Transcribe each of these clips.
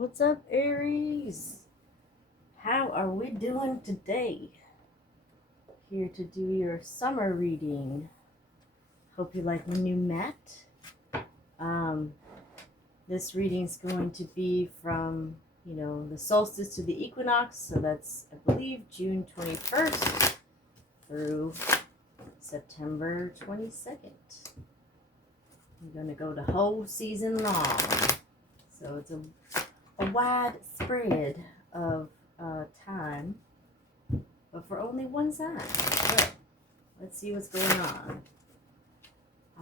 What's up, Aries? How are we doing today? Here to do your summer reading. Hope you like my new mat. This reading's going to be from, the solstice to the equinox. So that's, I believe, June 21st through September 22nd. I'm going to go the whole season long. So it's a wide spread of time, but for only one sign. So let's see what's going on.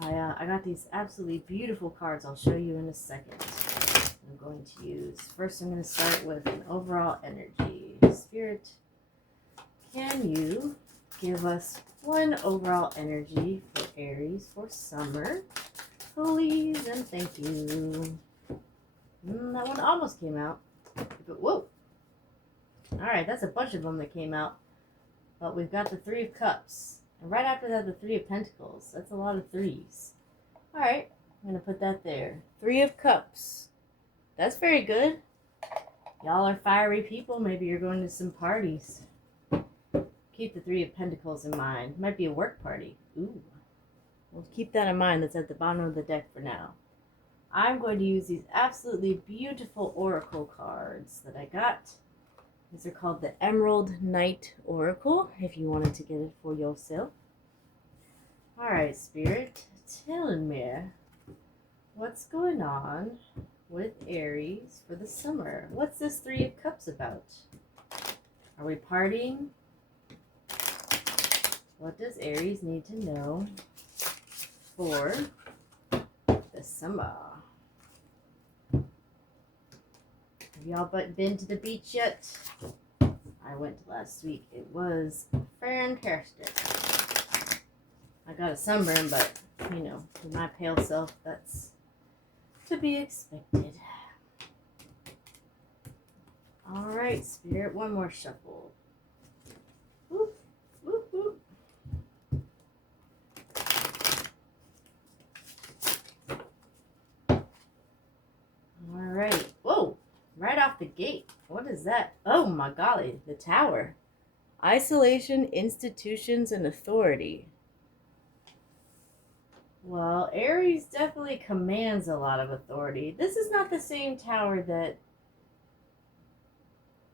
I got these absolutely beautiful cards. I'll show you in a second. I'm going to use, first I'm going to start with an overall energy. Spirit, can you give us one overall energy for Aries for summer? Please and thank you. That one almost came out. But whoa. Alright, that's a bunch of them that came out. But we've got the Three of Cups. And right after that, the Three of Pentacles. That's a lot of threes. Alright, I'm going to put that there. Three of Cups. That's very good. Y'all are fiery people. Maybe you're going to some parties. Keep the Three of Pentacles in mind. Might be a work party. Ooh. We'll keep that in mind. That's at the bottom of the deck for now. I'm going to use these absolutely beautiful oracle cards that I got. These are called the Emerald Knight Oracle, if you wanted to get it for yourself. Alright, Spirit, tell me what's going on with Aries for the summer. What's this Three of Cups about? Are we partying? What does Aries need to know for the summer? Have y'all been to the beach yet? I went last week. It was fantastic. I got a sunburn, but, for my pale self, that's to be expected. Alright, Spirit, one more shuffle. Whoop, whoop, whoop. Alright. Whoa! Right off the gate. What is that? Oh my golly, the Tower. Isolation, institutions, and authority. Well, Aries definitely commands a lot of authority. This is not the same Tower that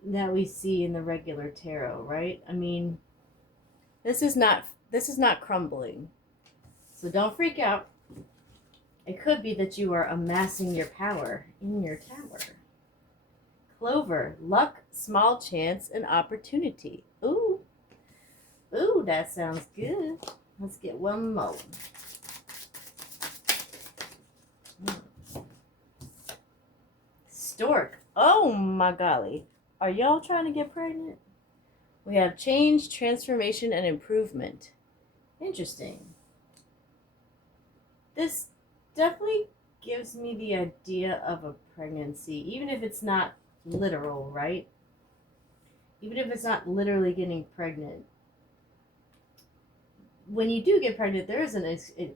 we see in the regular tarot, right? I mean, this is not crumbling. So don't freak out. It could be that you are amassing your power in your tower. Clover, luck, small chance, and opportunity. Ooh. Ooh, that sounds good. Let's get one more. Stork. Oh my golly. Are y'all trying to get pregnant? We have change, transformation, and improvement. Interesting. This definitely gives me the idea of a pregnancy, even if it's not literal, right? Even if it's not literally getting pregnant. When you do get pregnant, there is an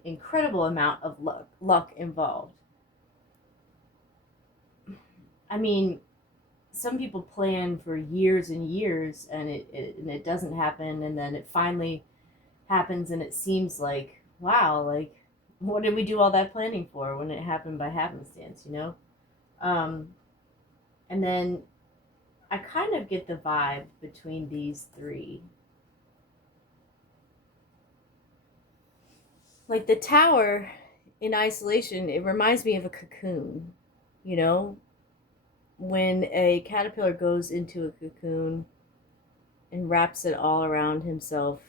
incredible amount of luck involved. I mean, some people plan for years and years and it doesn't happen, and then it finally happens and it seems like, wow, like, what did we do all that planning for when it happened by happenstance, And then I kind of get the vibe between these three. Like the Tower in isolation, it reminds me of a cocoon, when a caterpillar goes into a cocoon and wraps it all around himself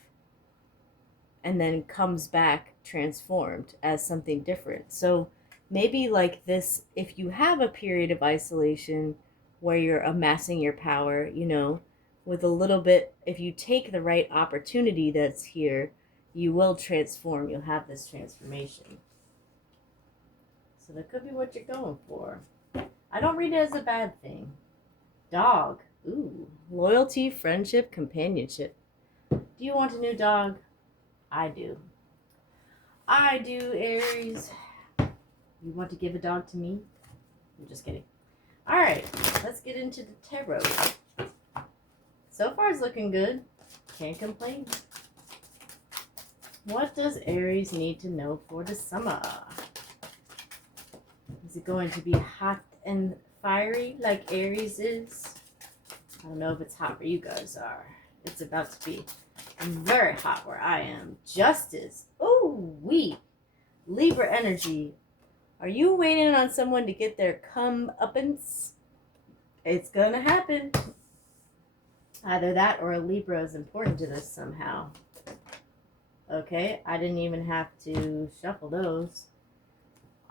and then comes back transformed as something different. So maybe like this, if you have a period of isolation where you're amassing your power, with a little bit, if you take the right opportunity that's here, you will transform. You'll have this transformation. So that could be what you're going for. I don't read it as a bad thing. Dog. Ooh. Loyalty, friendship, companionship. Do you want a new dog? I do. I do, Aries. You want to give a dog to me? I'm just kidding. All right. let's get into the tarot. So far it's looking good. Can't complain. What does Aries need to know for the summer? Is it going to be hot and fiery like Aries is? I don't know if it's hot where you guys are. It's about to be very hot where I am. Justice. Oh, Libra energy. Are you waiting on someone to get their comeuppance? It's gonna happen. Either that or a Libra is important to this somehow. Okay, I didn't even have to shuffle those.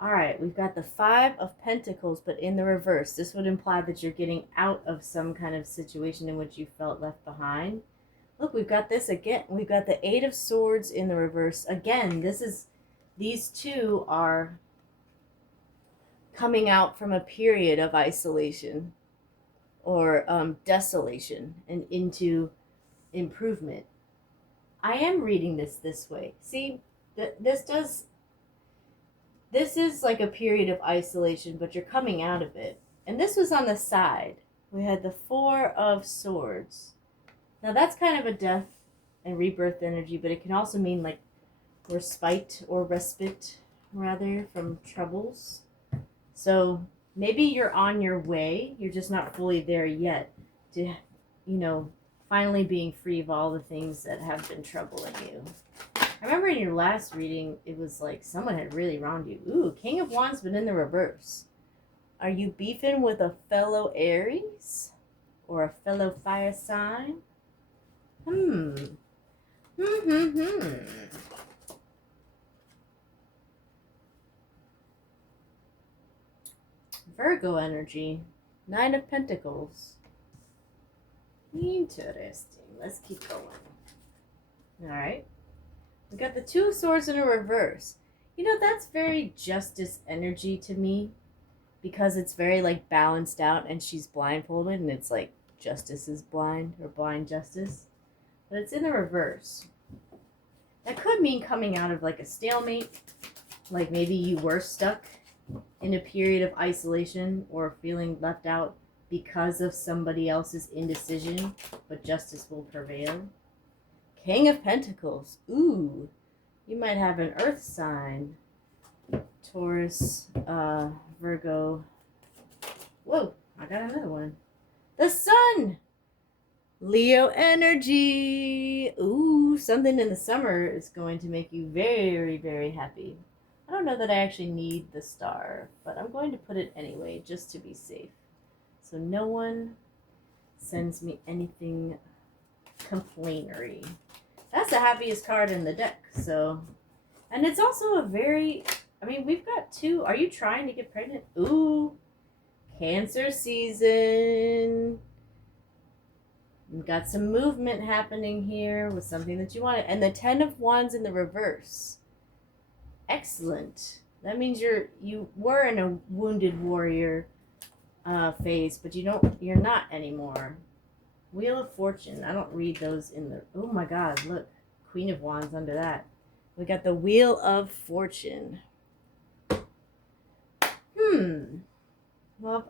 Alright, we've got the Five of Pentacles, but in the reverse. This would imply that you're getting out of some kind of situation in which you felt left behind. Look, we've got this again. We've got the Eight of Swords in the reverse. Again, these two are coming out from a period of isolation or desolation and into improvement. I am reading this way. See, this is like a period of isolation, but you're coming out of it. And this was on the side. We had the Four of Swords. Now that's kind of a death and rebirth energy, but it can also mean like respite or respite, rather, from troubles. So maybe you're on your way. You're just not fully there yet to, finally being free of all the things that have been troubling you. I remember in your last reading, it was like someone had really wronged you. Ooh, King of Wands, but in the reverse. Are you beefing with a fellow Aries? Or a fellow fire sign? Virgo energy. Nine of Pentacles. Interesting. Let's keep going. Alright. We got the Two of Swords in a reverse. That's very justice energy to me. Because it's very like balanced out and she's blindfolded and it's like justice is blind or blind justice. But it's in the reverse. That could mean coming out of like a stalemate. Like maybe you were stuck in a period of isolation or feeling left out because of somebody else's indecision, but justice will prevail. King of Pentacles. Ooh, you might have an earth sign. Taurus, Virgo. Whoa, I got another one. The Sun. Leo energy. Ooh, something in the summer is going to make you very, very happy. I don't know that I actually need the star, but I'm going to put it anyway, just to be safe. So no one sends me anything complainery. That's the happiest card in the deck, so. And it's also a very, we've got two. Are you trying to get pregnant? Ooh, Cancer season. We've got some movement happening here with something that you wanted. And the Ten of Wands in the reverse. Excellent. That means you were in a wounded warrior phase, but you're not anymore. Wheel of Fortune. I don't read those in the. Oh my God! Look, Queen of Wands under that. We got the Wheel of Fortune. Well, if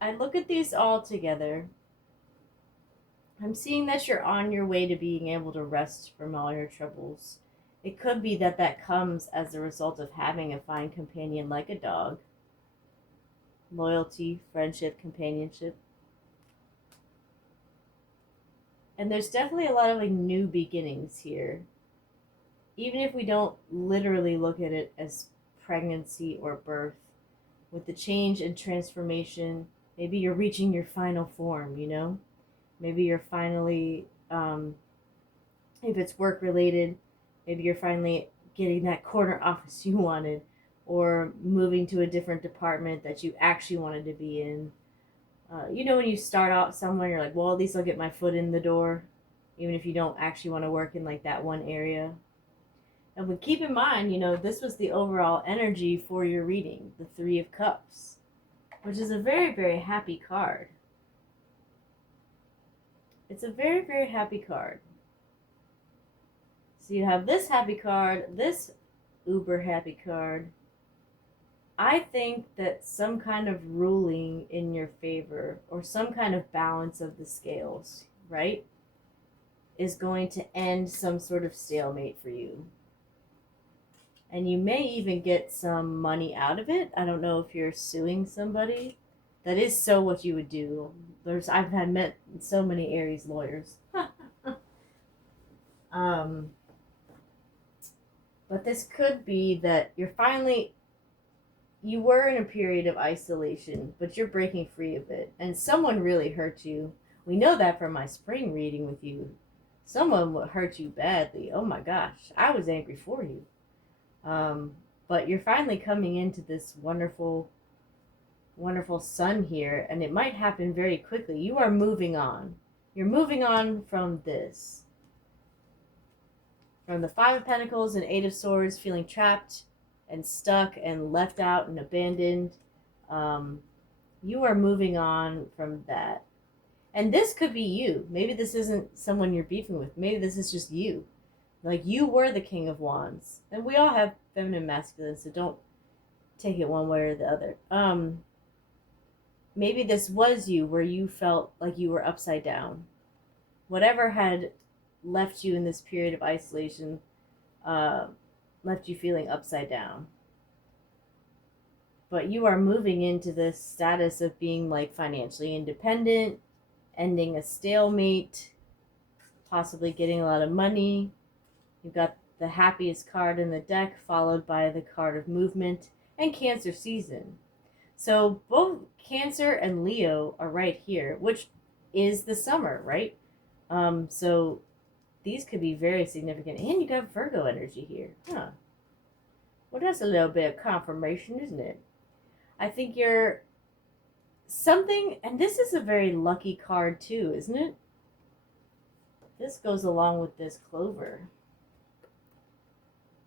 I look at these all together, I'm seeing that you're on your way to being able to rest from all your troubles. It could be that comes as a result of having a fine companion like a dog. Loyalty, friendship, companionship. And there's definitely a lot of like new beginnings here. Even if we don't literally look at it as pregnancy or birth, with the change and transformation, maybe you're reaching your final form, Maybe you're finally, if it's work related, maybe you're finally getting that corner office you wanted, or moving to a different department that you actually wanted to be in. When you start out somewhere, you're like, well, at least I'll get my foot in the door, even if you don't actually want to work in like that one area. And but keep in mind, this was the overall energy for your reading, the Three of Cups, which is a very, very happy card. It's a very, very happy card. So you have this happy card, this uber happy card, I think that some kind of ruling in your favor or some kind of balance of the scales, right, is going to end some sort of stalemate for you. And you may even get some money out of it. I don't know if you're suing somebody. That is so what you would do. I've had met so many Aries lawyers. um, but this could be that you were in a period of isolation, but you're breaking free of it. And someone really hurt you. We know that from my spring reading with you. Someone hurt you badly. Oh my gosh, I was angry for you. But you're finally coming into this wonderful, wonderful sun here, and it might happen very quickly. You are moving on. You're moving on from this. From the Five of Pentacles and Eight of Swords, feeling trapped and stuck and left out and abandoned. You are moving on from that. And this could be you. Maybe this isn't someone you're beefing with. Maybe this is just you. Like, you were the King of Wands. And we all have feminine, masculine, so don't take it one way or the other. Maybe this was you, where you felt like you were upside down. Whatever had left you in this period of isolation left you feeling upside down. But you are moving into this status of being like financially independent, ending a stalemate, possibly getting a lot of money. You've got the happiest card in the deck, followed by the card of movement and Cancer season. So both Cancer and Leo are right here, which is the summer, right? So these could be very significant. And you got Virgo energy here. Huh. Well, that's a little bit of confirmation, isn't it? I think you're something, and this is a very lucky card too, isn't it? This goes along with this clover.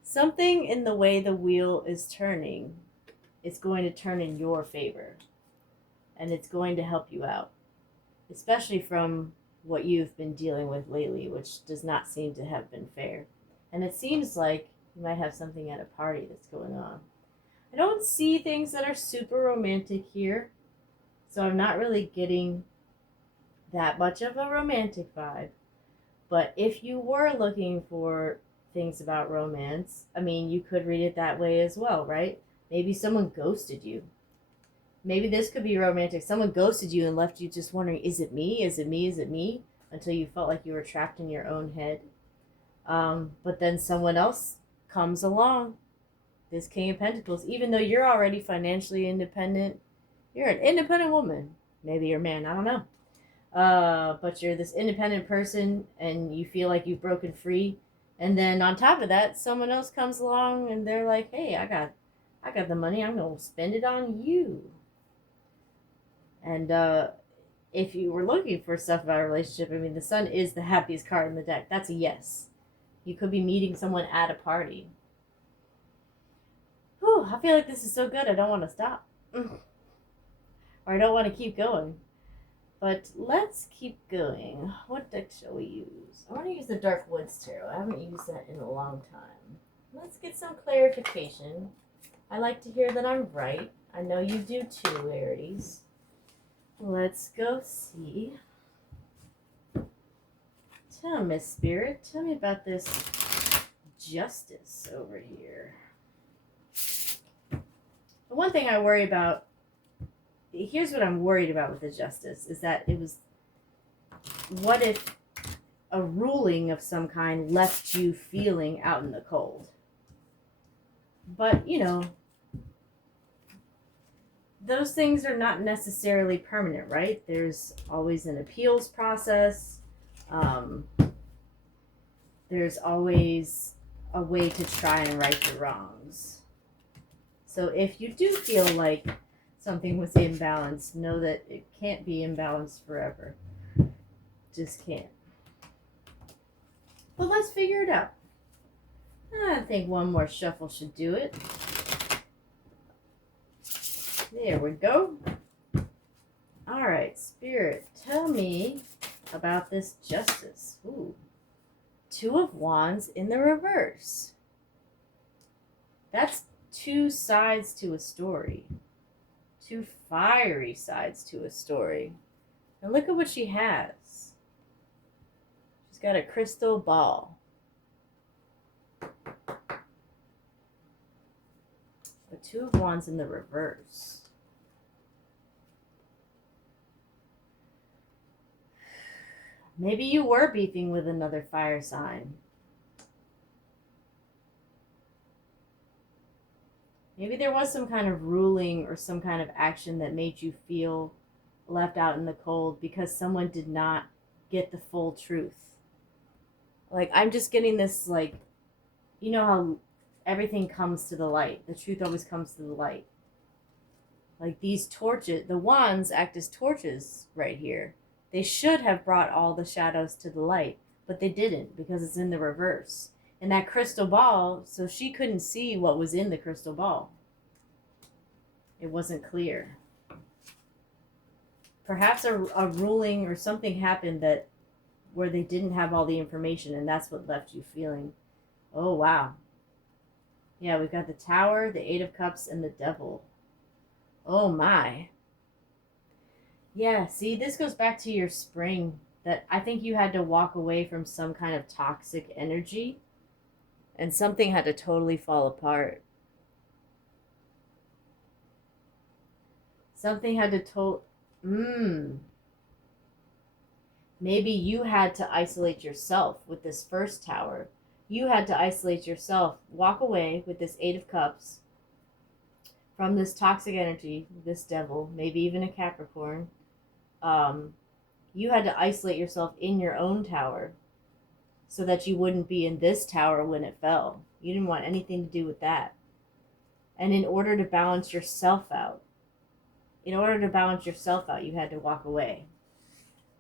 Something in the way the wheel is turning is going to turn in your favor. And it's going to help you out. Especially from what you've been dealing with lately, which does not seem to have been fair. And it seems like you might have something at a party that's going on. I don't see things that are super romantic here. So I'm not really getting that much of a romantic vibe. But if you were looking for things about romance, I mean, you could read it that way as well, right? Maybe someone ghosted you. Maybe this could be romantic. Someone ghosted you and left you just wondering, is it me? Is it me? Is it me? Until you felt like you were trapped in your own head. But then someone else comes along. This King of Pentacles. Even though you're already financially independent, you're an independent woman. Maybe you're a man. I don't know. But you're this independent person and you feel like you've broken free. And then on top of that, someone else comes along and they're like, hey, I got the money. I'm going to spend it on you. And if you were looking for stuff about a relationship, I mean, the sun is the happiest card in the deck. That's a yes. You could be meeting someone at a party. Whew, I feel like this is so good, I don't want to stop. Or I don't want to keep going. But let's keep going. What deck shall we use? I want to use the Dark Woods Tarot. I haven't used that in a long time. Let's get some clarification. I like to hear that I'm right. I know you do too, Aries. Let's go see. Tell me, Spirit. Tell me about this Justice over here. The one thing I worry about, here's what I'm worried about with the Justice, is that it was, what if a ruling of some kind left you feeling out in the cold? But, you know, those things are not necessarily permanent, right? There's always an appeals process. There's always a way to try and right the wrongs. So if you do feel like something was imbalanced, know that it can't be imbalanced forever. Just can't. But let's figure it out. I think one more shuffle should do it. There we go. All right, Spirit, tell me about this Justice. Ooh. Two of Wands in the reverse. That's two sides to a story. Two fiery sides to a story. And look at what she has. She's got a crystal ball. The Two of Wands in the reverse. Maybe you were beefing with another fire sign. Maybe there was some kind of ruling or some kind of action that made you feel left out in the cold because someone did not get the full truth. Like, I'm just getting this, like, you know how everything comes to the light. The truth always comes to the light. Like, these torches, the wands act as torches right here. They should have brought all the shadows to the light, but they didn't because it's in the reverse. And that crystal ball, so she couldn't see what was in the crystal ball. It wasn't clear. Perhaps a ruling or something happened that where they didn't have all the information, and that's what left you feeling, oh, wow. Yeah, we've got the Tower, the Eight of Cups, and the Devil. Oh, my. Yeah, see, this goes back to your spring, that I think you had to walk away from some kind of toxic energy, and something had to totally fall apart. Something had to Maybe you had to isolate yourself with this first tower. You had to isolate yourself, walk away with this Eight of Cups from this toxic energy, this devil, maybe even a Capricorn. You had to isolate yourself in your own tower so that you wouldn't be in this tower when it fell. You didn't want anything to do with that. And in order to balance yourself out, you had to walk away.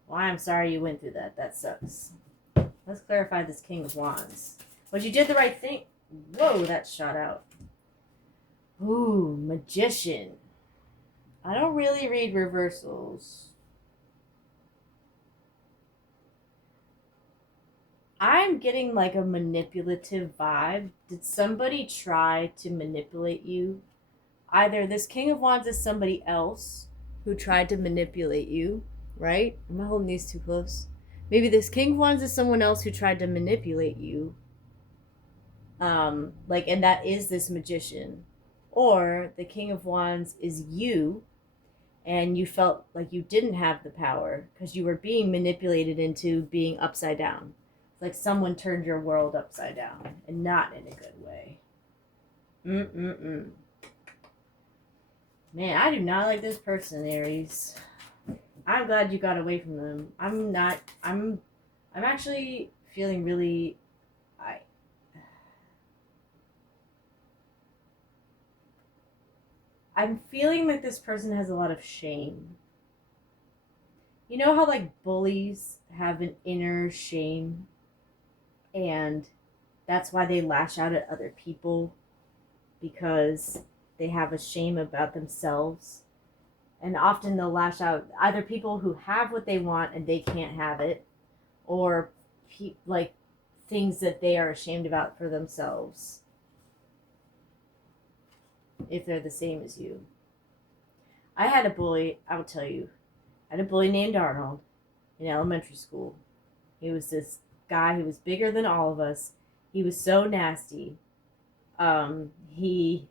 Well, I'm sorry you went through that. That sucks. Let's clarify this King of Wands. But you did the right thing. Whoa, that shot out. Ooh, Magician. I don't really read reversals. I'm getting like a manipulative vibe. Did somebody try to manipulate you? Either this King of Wands is somebody else who tried to manipulate you, right? Am I holding these too close? Maybe this King of Wands is someone else who tried to manipulate you. And that is this Magician. Or the King of Wands is you, and you felt like you didn't have the power because you were being manipulated into being upside down. It's like someone turned your world upside down, and not in a good way. Man, I do not like this person, Aries. I'm glad you got away from them. I'm actually feeling really... I'm feeling like this person has a lot of shame. You know how, like, bullies have an inner shame? And that's why they lash out at other people, because they have a shame about themselves. And often they'll lash out either people who have what they want and they can't have it, or things that they are ashamed about for themselves, if they're the same as you. I had a bully, I will tell you, I had a bully named Arnold in elementary school. He was this guy who was bigger than all of us. He was so nasty. He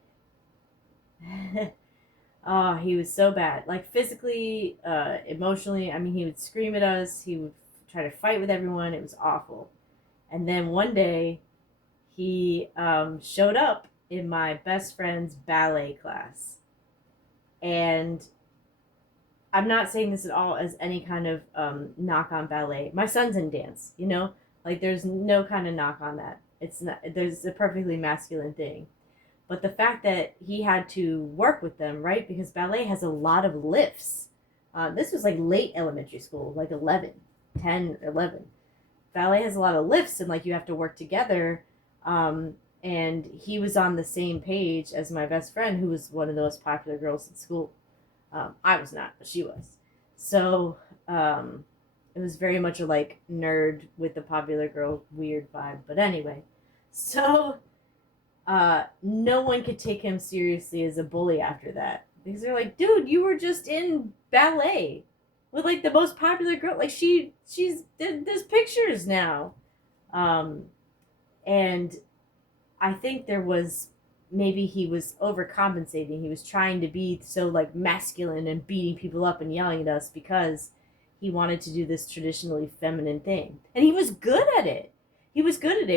was so bad. Like, physically, emotionally. I mean, he would scream at us. He would try to fight with everyone. It was awful. And then one day, he showed up in my best friend's ballet class. And I'm not saying this at all as any kind of knock on ballet. My son's in dance, you know? Like, there's no kind of knock on that. It's not, there's a perfectly masculine thing. But the fact that he had to work with them, right? Because ballet has a lot of lifts. This was like late elementary school, like 10, 11. Ballet has a lot of lifts, and like you have to work together. And he was on the same page as my best friend, who was one of the most popular girls in school. I was not, but she was. So it was very much a like nerd with the popular girl weird vibe. But anyway, so no one could take him seriously as a bully after that. Because they're like, dude, you were just in ballet with like the most popular girl. Like there's pictures now. Um, and I think there was maybe he was overcompensating. He was trying to be so like masculine and beating people up and yelling at us because he wanted to do this traditionally feminine thing. And he was good at it. He was good at it.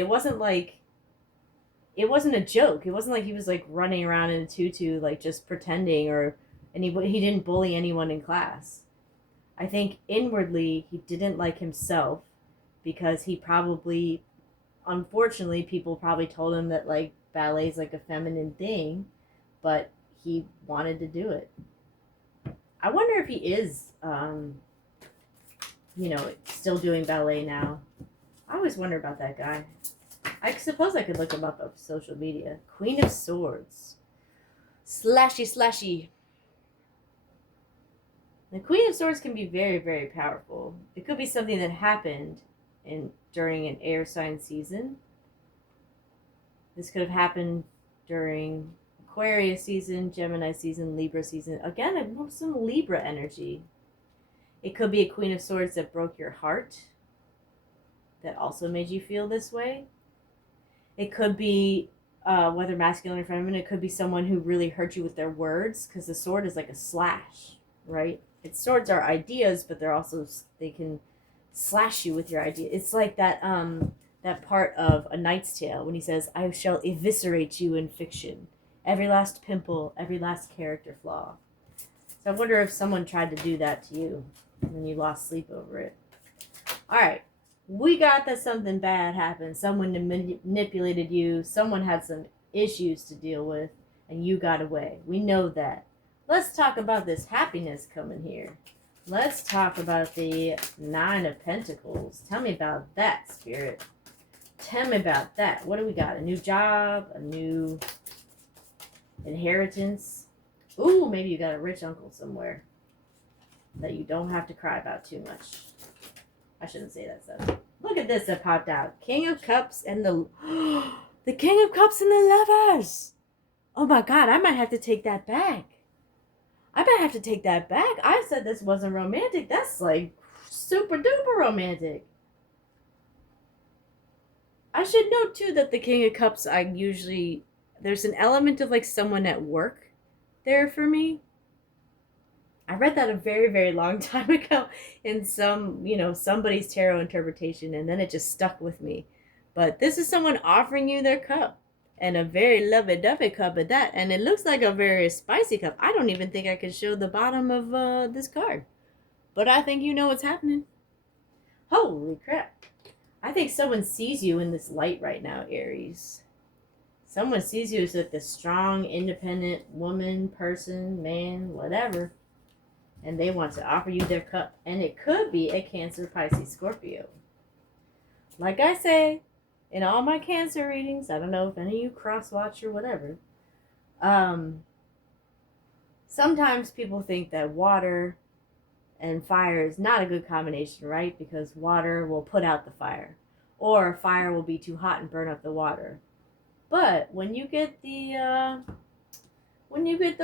It wasn't a joke. It wasn't like he was like running around in a tutu like just pretending and he didn't bully anyone in class. I think inwardly he didn't like himself because he probably, unfortunately, people probably told him that like ballet's like a feminine thing, but he wanted to do it. I wonder if he is, still doing ballet now. I always wonder about that guy. I suppose I could look him up on social media. Queen of Swords. Slashy, slashy. The Queen of Swords can be very, very powerful. It could be something that happened during an air sign season. This could have happened during Aquarius season, Gemini season, Libra season. Again, I want some Libra energy. It could be a Queen of Swords that broke your heart, that also made you feel this way. It could be, whether masculine or feminine, it could be someone who really hurt you with their words, because the sword is like a slash, right? Swords are ideas, but they can slash you with your idea. It's like that part of A Knight's Tale when he says, "I shall eviscerate you in fiction. Every last pimple, every last character flaw." So I wonder if someone tried to do that to you and you lost sleep over it. All right. We got that something bad happened. Someone manipulated you. Someone had some issues to deal with, and you got away. We know that. Let's talk about this happiness coming here. Let's talk about the Nine of Pentacles. Tell me about that, Spirit. Tell me about that. What do we got? A new job? A new inheritance? Ooh, maybe you got a rich uncle somewhere that you don't have to cry about too much. I shouldn't say that stuff. Look at this that popped out. King of Cups and the King of Cups and the Lovers. Oh my God, I might have to take that back. I said this wasn't romantic. That's like super duper romantic. I should note too that the King of Cups, there's an element of like someone at work there for me. I read that a very, very long time ago in somebody's tarot interpretation, and then it just stuck with me. But this is someone offering you their cup, and a very lovey-dovey cup at that, and it looks like a very spicy cup. I don't even think I can show the bottom of this card, but I think you know what's happening. Holy crap. I think someone sees you in this light right now, Aries. Someone sees you as like this strong, independent woman, person, man, whatever. And they want to offer you their cup. And it could be a Cancer, Pisces, Scorpio. Like I say, in all my Cancer readings, I don't know if any of you cross-watch or whatever, sometimes people think that water and fire is not a good combination, right? Because water will put out the fire. Or fire will be too hot and burn up the water. But when you get the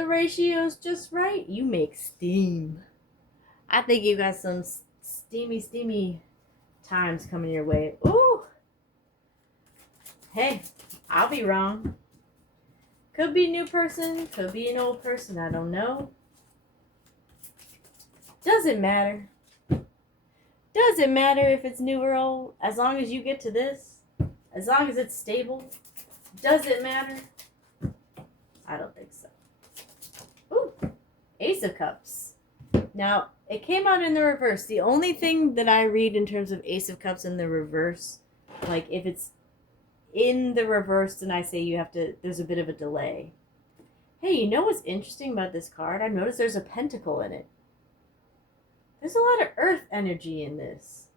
ratios just right, you make steam. I think you got some steamy times coming your way. Ooh. Hey, I'll be wrong. Could be a new person, could be an old person, I don't know. Doesn't matter. Doesn't matter if it's new or old, as long as you get to this, as long as it's stable. Does it matter? I don't think so. Ooh, Ace of Cups. Now, it came out in the reverse. The only thing that I read in terms of Ace of Cups in the reverse, like if it's in the reverse, then I say there's a bit of a delay. Hey, you know what's interesting about this card? I noticed there's a pentacle in it. There's a lot of earth energy in this.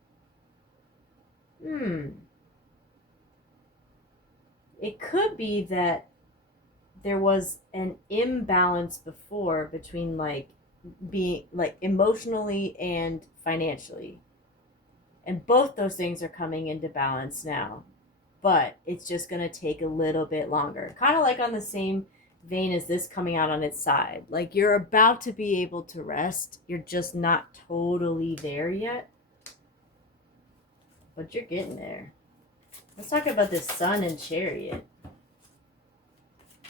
It could be that there was an imbalance before between being emotionally and financially. And both those things are coming into balance now. but it's just going to take a little bit longer. Kind of like on the same vein as this coming out on its side. Like you're about to be able to rest. You're just not totally there yet. But you're getting there. Let's talk about this Sun and Chariot.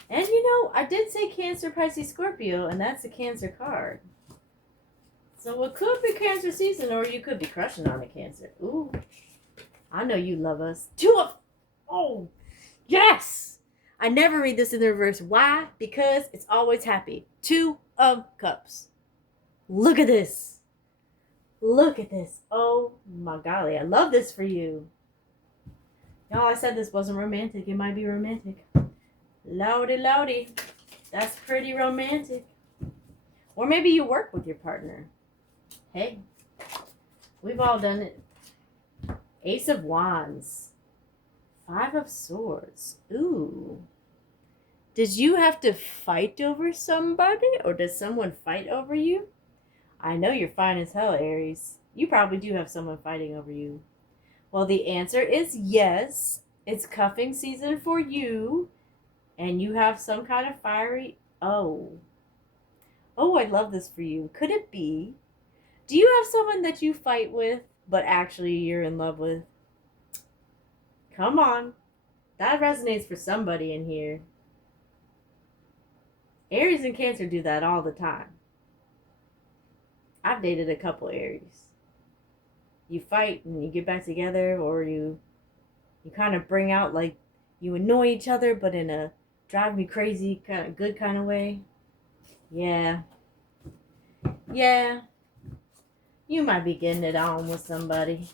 And I did say Cancer, Pisces, Scorpio, and that's a Cancer card. So it could be Cancer season, or you could be crushing on a Cancer. Ooh, I know you love us. Oh, yes! I never read this in the reverse. Why? Because it's always happy. 2 of Cups. Look at this. Look at this. Oh my golly, I love this for you. Y'all, I said this wasn't romantic. It might be romantic. Lordy, lordy. That's pretty romantic. Or maybe you work with your partner. Hey, we've all done it. Ace of Wands. 5 of Swords. Ooh. Did you have to fight over somebody? Or does someone fight over you? I know you're fine as hell, Aries. You probably do have someone fighting over you. Well, the answer is yes. It's cuffing season for you. And you have some kind of fiery... Oh, I love this for you. Could it be? Do you have someone that you fight with, but actually you're in love with? Come on. That resonates for somebody in here. Aries and Cancer do that all the time. I've dated a couple Aries. You fight and you get back together, or you kind of bring out, like, you annoy each other, but in a drive me crazy kind of good kind of way. Yeah. You might be getting it on with somebody.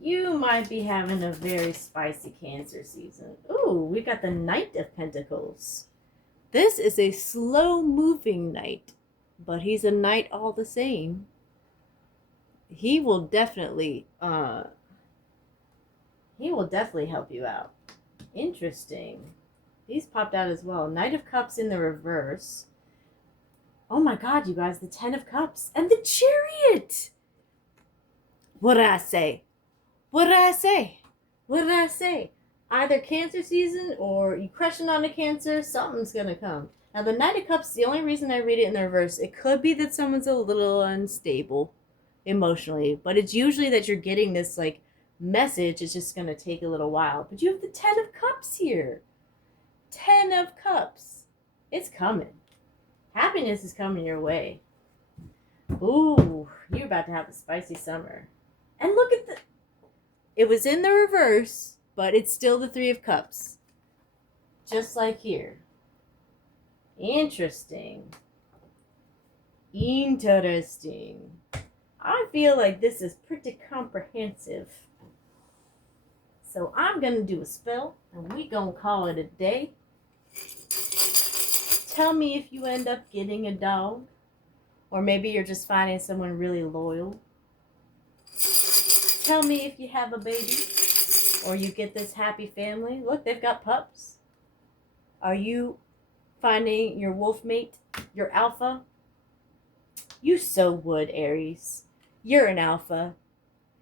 You might be having a very spicy Cancer season. Ooh, we got the Knight of Pentacles. This is a slow-moving knight, but he's a knight all the same. He will definitely help you out. Interesting. These popped out as well. Knight of Cups in the reverse. Oh my God, you guys, the 10 of Cups and the Chariot. What did I say? Either Cancer season or you crushing on a Cancer, something's going to come. Now, the Knight of Cups, the only reason I read it in the reverse, it could be that someone's a little unstable emotionally, but it's usually that you're getting this, like, message. It's just going to take a little while. But you have the 10 of Cups here. 10 of Cups. It's coming. Happiness is coming your way. Ooh, you're about to have a spicy summer. And look at it was in the reverse, but it's still the 3 of Cups. Just like here. Interesting. I feel like this is pretty comprehensive. So I'm going to do a spell, and we're going to call it a day. Tell me if you end up getting a dog, or maybe you're just finding someone really loyal. Tell me if you have a baby, or you get this happy family. Look, they've got pups. Are you finding your wolf mate, your alpha? You so would, Aries. You're an alpha.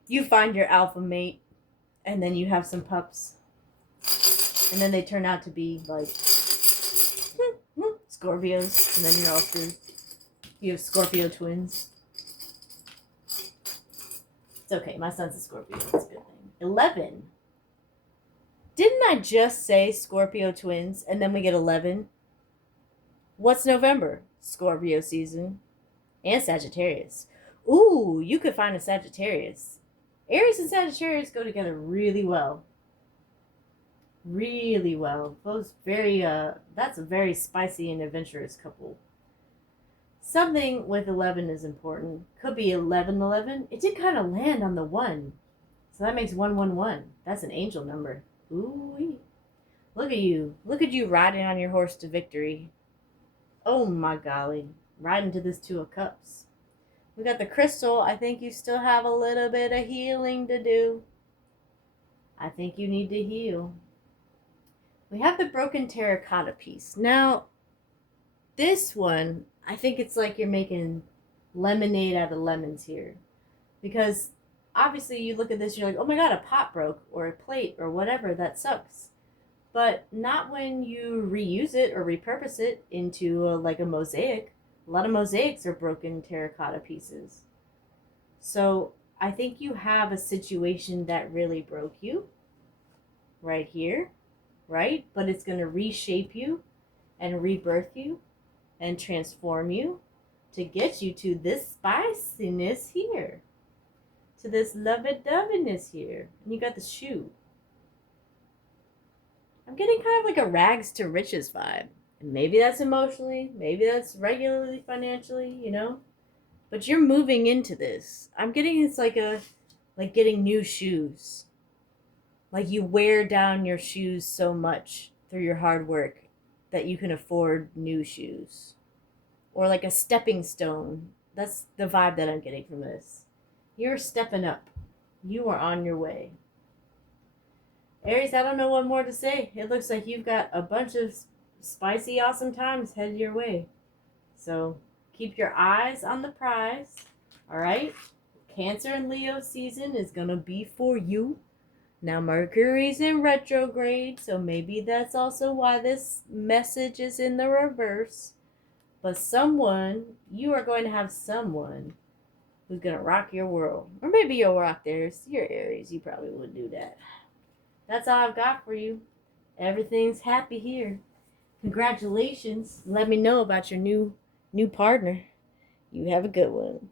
You find your alpha mate, and then you have some pups. And then they turn out to be, like, Scorpios, and then you're all screwed. You have Scorpio twins. It's okay, my son's a Scorpio. It's a good thing. 11. Didn't I just say Scorpio twins, and then we get 11? What's November? Scorpio season. And Sagittarius. Ooh, you could find a Sagittarius. Aries and Sagittarius go together really well. Really well. Those that's a very spicy and adventurous couple. Something with 11 is important. Could be 1111. It did kind of land on the 1. So that makes 111. That's an angel number. Ooh-wee. Look at you. Look at you riding on your horse to victory. Oh my golly. Riding to this 2 of Cups. We got the crystal. I think you still have a little bit of healing to do. I think you need to heal. We have the broken terracotta piece. Now, this one, I think it's like you're making lemonade out of lemons here. Because obviously you look at this, you're like, oh my god, a pot broke or a plate or whatever, that sucks. But not when you reuse it or repurpose it into like a mosaic. A lot of mosaics are broken terracotta pieces. So I think you have a situation that really broke you right here, right? But it's going to reshape you and rebirth you and transform you to get you to this spiciness here, to this lovey-doveyness here. And you got the shoe. I'm getting kind of like a rags to riches vibe. And maybe that's emotionally, maybe that's regularly financially, you know? But you're moving into this. I'm getting it's like getting new shoes. Like you wear down your shoes so much through your hard work that you can afford new shoes. Or like a stepping stone. That's the vibe that I'm getting from this. You're stepping up. You are on your way. Aries, I don't know what more to say. It looks like you've got a bunch of spicy, awesome times headed your way. So keep your eyes on the prize. All right? Cancer and Leo season is going to be for you. Now, Mercury's in retrograde, so maybe that's also why this message is in the reverse. But you are going to have someone who's going to rock your world. Or maybe you'll rock theirs. You're Aries. You probably wouldn't do that. That's all I've got for you. Everything's happy here. Congratulations. Let me know about your new partner. You have a good one.